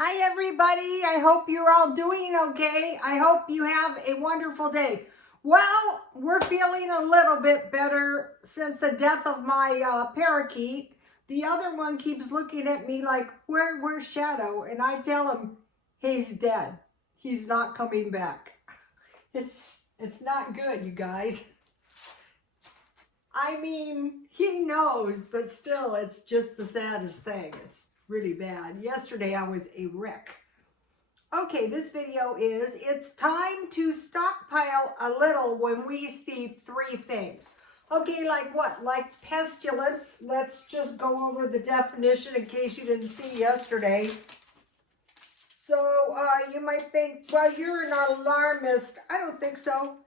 Hi everybody, I hope you're all doing okay. I hope you have a wonderful day. Well, we're feeling a little bit better since the death of my parakeet. The other one keeps looking at me like, where's Shadow? And I tell him, he's dead. He's not coming back. It's not good, you guys. I mean, he knows, but still, it's just the saddest thing. It's really bad. Yesterday, I was a wreck. Okay, this video is, it's time to stockpile a little when we see three things. Okay, like what? Like pestilence. Let's just go over the definition in case you didn't see yesterday. So you might think, well, you're an alarmist. I don't think so.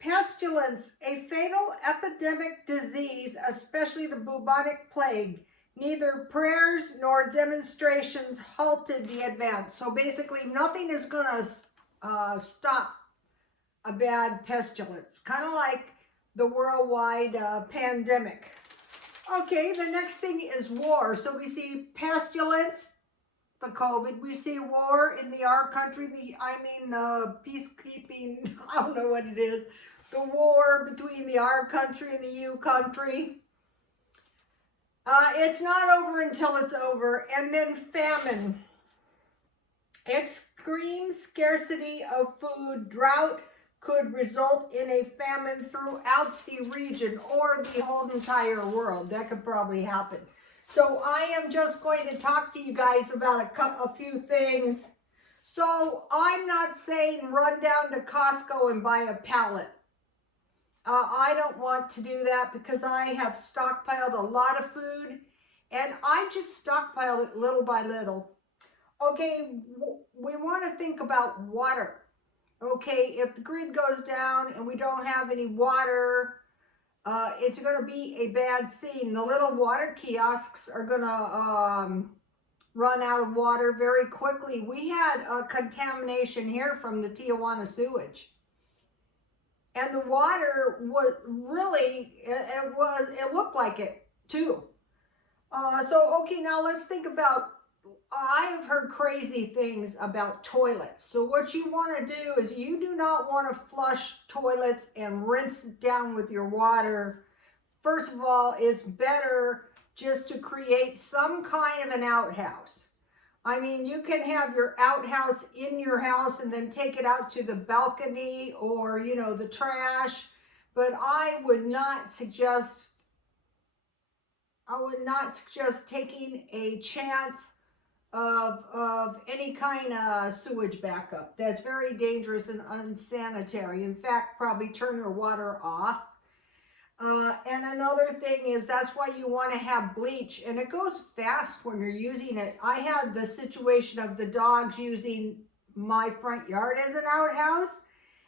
Pestilence, a fatal epidemic disease, especially the bubonic plague. Neither prayers nor demonstrations halted the advance. So basically nothing is going to stop a bad pestilence. Kind of like the worldwide pandemic. Okay, the next thing is war. So we see pestilence, the COVID. We see war in our country, the peacekeeping, I don't know what it is. The war between the our country and the you country. It's not over until it's over. And then famine. Extreme scarcity of food, drought could result in a famine throughout the region or the whole entire world. That could probably happen. So I am just going to talk to you guys about a few things. So I'm not saying run down to Costco and buy a pallet. I don't want to do that because I have stockpiled a lot of food and I just stockpile it little by little. Okay, we want to think about water. Okay, if the grid goes down and we don't have any water, it's going to be a bad scene. The little water kiosks are going to run out of water very quickly. We had a contamination here from the Tijuana sewage. And the water was really, it looked like it too. Okay, now let's think about, I have heard crazy things about toilets. So what you want to do is you do not want to flush toilets and rinse it down with your water. First of all, it's better just to create some kind of an outhouse. I mean, you can have your outhouse in your house and then take it out to the balcony or, you know, the trash. But I would not suggest taking a chance of any kind of sewage backup. That's very dangerous and unsanitary. In fact, probably turn your water off. And another thing is that's why you want to have bleach, and it goes fast when you're using it. I had the situation of the dogs using my front yard as an outhouse,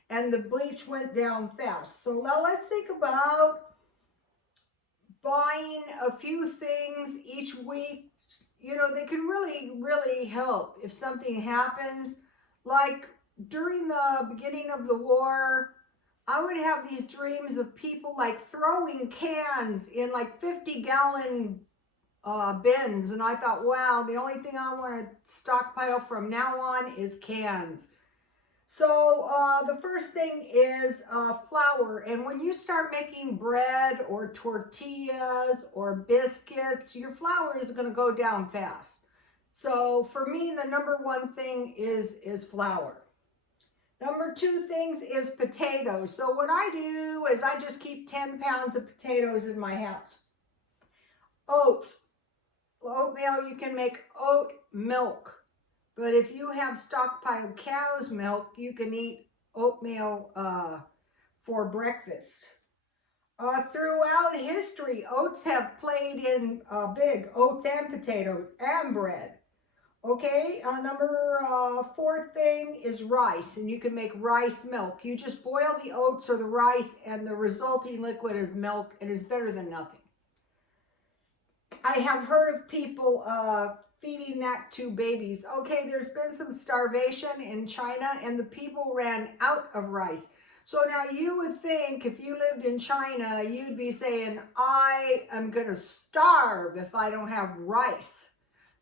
and the bleach went down fast. So now let's think about buying a few things each week. You know, they can really, really help if something happens. Like during the beginning of the war, I would have these dreams of people like throwing cans in like 50-gallon bins. And I thought, wow, the only thing I want to stockpile from now on is cans. So the first thing is flour. And when you start making bread or tortillas or biscuits, your flour is going to go down fast. So for me, the number one thing is flour. Number two things is potatoes. So what I do is I just keep 10 pounds of potatoes in my house. Oats. Oatmeal, you can make oat milk. But if you have stockpiled cow's milk, you can eat oatmeal for breakfast. Throughout history, oats have played in big, oats and potatoes and bread. Okay, number fourth thing is rice, and you can make rice milk. You just boil the oats or the rice, and the resulting liquid is milk, and is better than nothing. I have heard of people feeding that to babies. Okay, there's been some starvation in China, and the people ran out of rice. So now you would think if you lived in China, you'd be saying, I am going to starve if I don't have rice.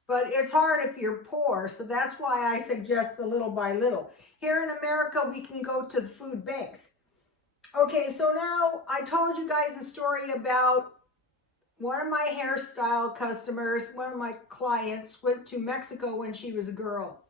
but it's hard if you're poor. So that's why I suggest the little by little. Here in America, we can go to the food banks. Okay, so now I told you guys a story about one of my hairstyle customers, one of my clients went to Mexico when she was a girl.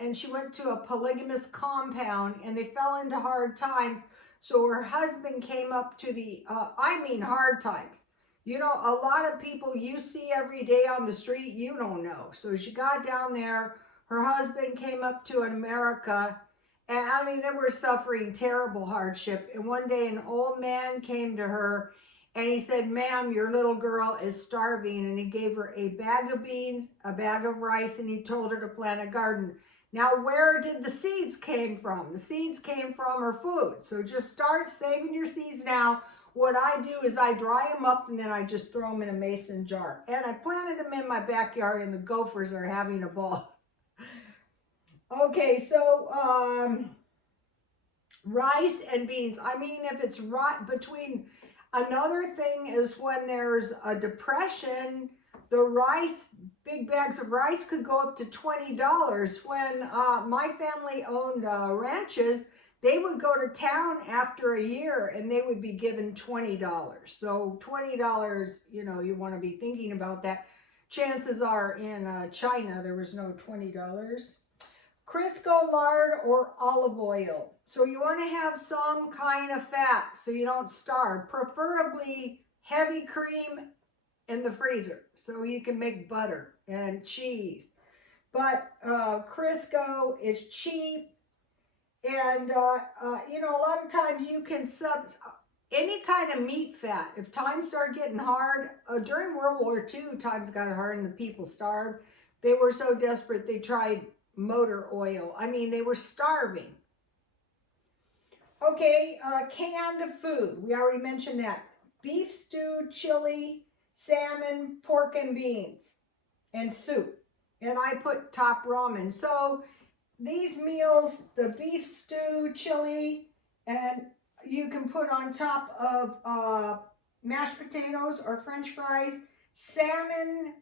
And she went to a polygamous compound and they fell into hard times. So her husband came up to the, hard times. You know, a lot of people you see every day on the street, you don't know. So she got down there, her husband came up to America, and I mean, they were suffering terrible hardship. And one day an old man came to her and he said, ma'am, your little girl is starving. And he gave her a bag of beans, a bag of rice, and he told her to plant a garden. Now, where did the seeds came from? The seeds came from her food. So just start saving your seeds now. What I do is I dry them up and then I just throw them in a mason jar. And I planted them in my backyard and the gophers are having a ball. Okay, so rice and beans. I mean, if it's right between, another thing is when there's a depression, the rice, big bags of rice could go up to $20. When my family owned ranches, they would go to town after a year and they would be given $20. So $20, you know, you want to be thinking about that. Chances are in China, there was no $20. Crisco lard or olive oil. So you want to have some kind of fat so you don't starve, preferably heavy cream in the freezer so you can make butter and cheese. But Crisco is cheap, and you know, a lot of times you can any kind of meat fat. If times start getting hard, during World War II, times got hard and the people starved. They were so desperate they tried motor oil. I mean, they were starving. Okay, canned food. We already mentioned that. Beef stew, chili, salmon, pork and beans, and soup. And I put top ramen. So these meals, the beef stew, chili, and you can put on top of mashed potatoes or French fries. Salmon,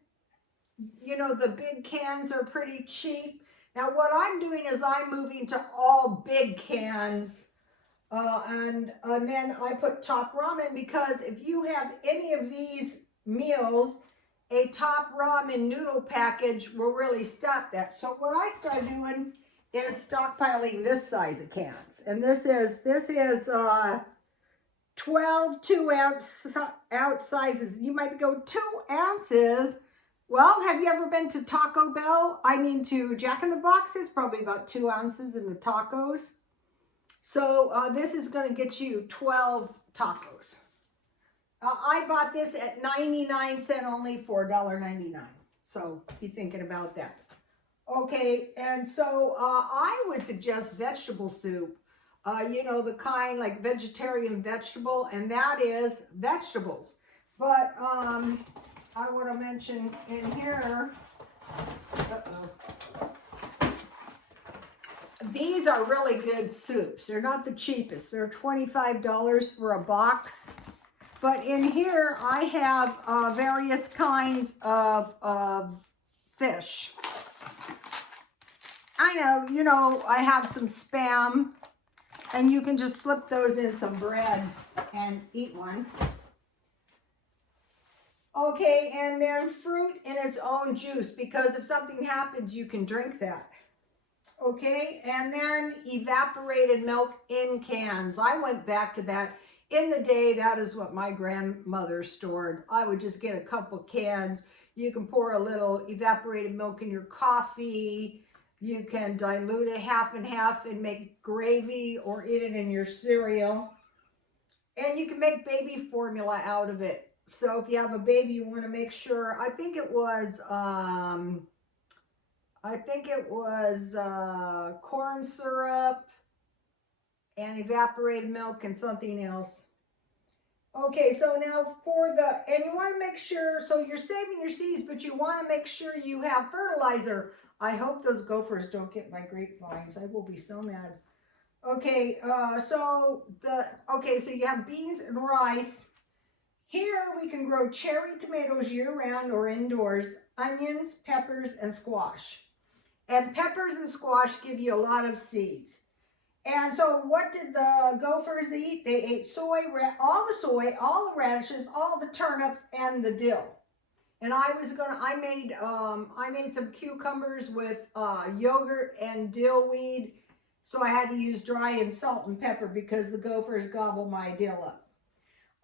you know, the big cans are pretty cheap. Now what I'm doing is I'm moving to all big cans. And then I put top ramen, because if you have any of these meals, a top ramen noodle package will really stop that. So what I started doing is stockpiling this size of cans. And this is 12 2-ounce sizes. You might go 2 ounces. Well, have you ever been to Taco Bell? I mean, to Jack in the Box, it's probably about 2 ounces in the tacos. So this is going to get you 12 tacos. I bought this at 99¢ only for $1.99. So be thinking about that. Okay, and so I would suggest vegetable soup. You know, the kind like vegetarian vegetable, and that is vegetables. But I want to mention in here, these are really good soups. They're not the cheapest. They're $25 for a box. But in here, I have various kinds of fish. I know, you know, I have some Spam, and you can just slip those in some bread and eat one. Okay, and then fruit in its own juice, because if something happens, you can drink that. Okay, and then evaporated milk in cans. I went back to that. In the day, that is what my grandmother stored. I would just get a couple cans. You can pour a little evaporated milk in your coffee. You can dilute it half and half and make gravy or eat it in your cereal. And you can make baby formula out of it. So if you have a baby, you want to make sure, I think it was corn syrup and evaporated milk and something else. Okay, so now and you want to make sure, so you're saving your seeds, but you want to make sure you have fertilizer. I hope those gophers don't get my grapevines. I will be so mad. Okay, so you have beans and rice. Here we can grow cherry tomatoes year-round or indoors. onions, peppers, and squash. And peppers and squash give you a lot of seeds. And so what did the gophers eat? They ate soy, all the radishes, all the turnips, and the dill. And I made some cucumbers with yogurt and dill weed. So I had to use dry and salt and pepper because the gophers gobble my dill up.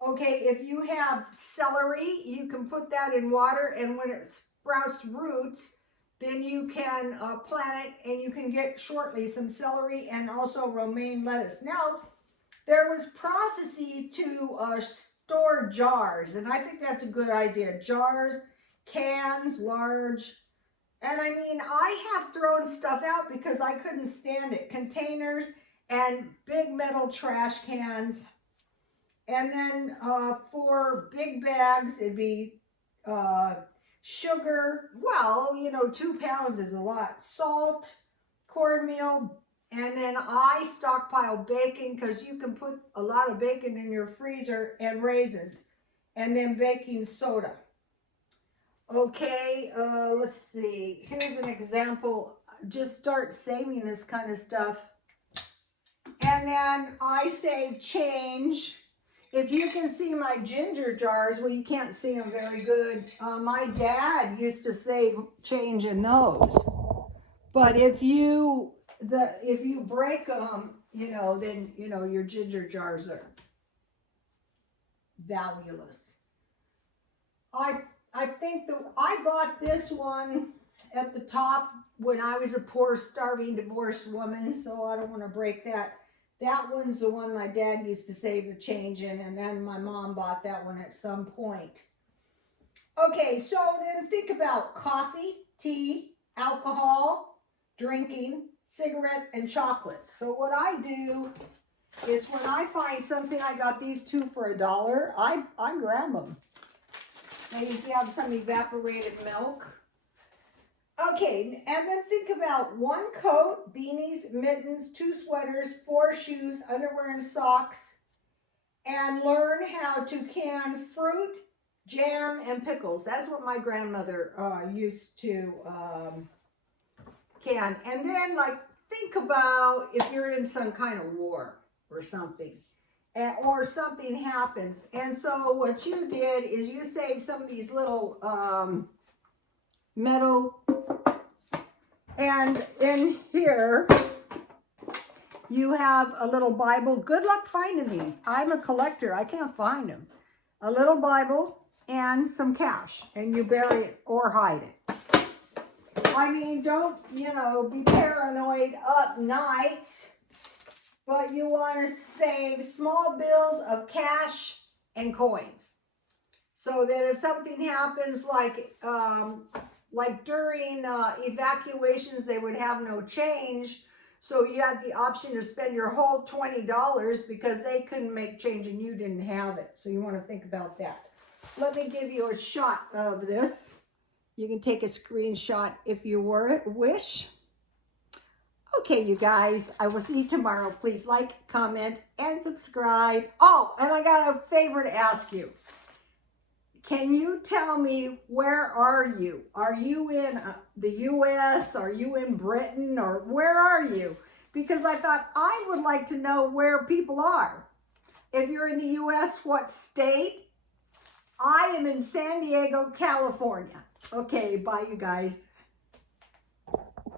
Okay, if you have celery, you can put that in water, and when it sprouts roots, then you can plant it, and you can get shortly some celery and also romaine lettuce. Now, there was prophecy to store jars, and I think that's a good idea. Jars, cans, large. And I mean, I have thrown stuff out because I couldn't stand it. Containers and big metal trash cans. And then for big bags, it'd be sugar. Well, you know, 2 pounds is a lot. Salt, cornmeal, and then I stockpile bacon because you can put a lot of bacon in your freezer, and raisins, and then baking soda. Okay, let's see. Here's an example. Just start saving this kind of stuff. And then I save change. If you can see my ginger jars, well, you can't see them very good. My dad used to save change in those. But if you break them, you know, then, you know, your ginger jars are valueless. I think I bought this one at the top when I was a poor, starving, divorced woman, so I don't want to break that. That one's the one my dad used to save the change in, and then my mom bought that one at some point. Okay, so then think about coffee, tea, alcohol, drinking, cigarettes, and chocolates. So what I do is when I find something, I got these 2 for $1, I grab them. Maybe if you have some evaporated milk. Okay, and then think about 1 coat, beanies, mittens, 2 sweaters, 4 shoes, underwear, and socks. And learn how to can fruit, jam, and pickles. That's what my grandmother used to can. And then, like, think about if you're in some kind of war or something. Or something happens. And so what you did is you saved some of these little metal, and in here you have a little Bible. Good luck finding these. I'm a collector. I can't find them. A little Bible and some cash, and you bury it or hide it. I mean, don't, you know, be paranoid up nights. But you want to save small bills of cash and coins, so that if something happens, like during evacuations, they would have no change. So you had the option to spend your whole $20 because they couldn't make change and you didn't have it. So you want to think about that. Let me give you a shot of this. You can take a screenshot if you wish. Okay, you guys, I will see you tomorrow. Please like, comment, and subscribe. Oh, and I got a favor to ask you. Can you tell me, where are you? Are you in the U.S.? Are you in Britain? Or where are you? Because I thought I would like to know where people are. If you're in the U.S., what state? I am in San Diego, California. Okay, bye, you guys.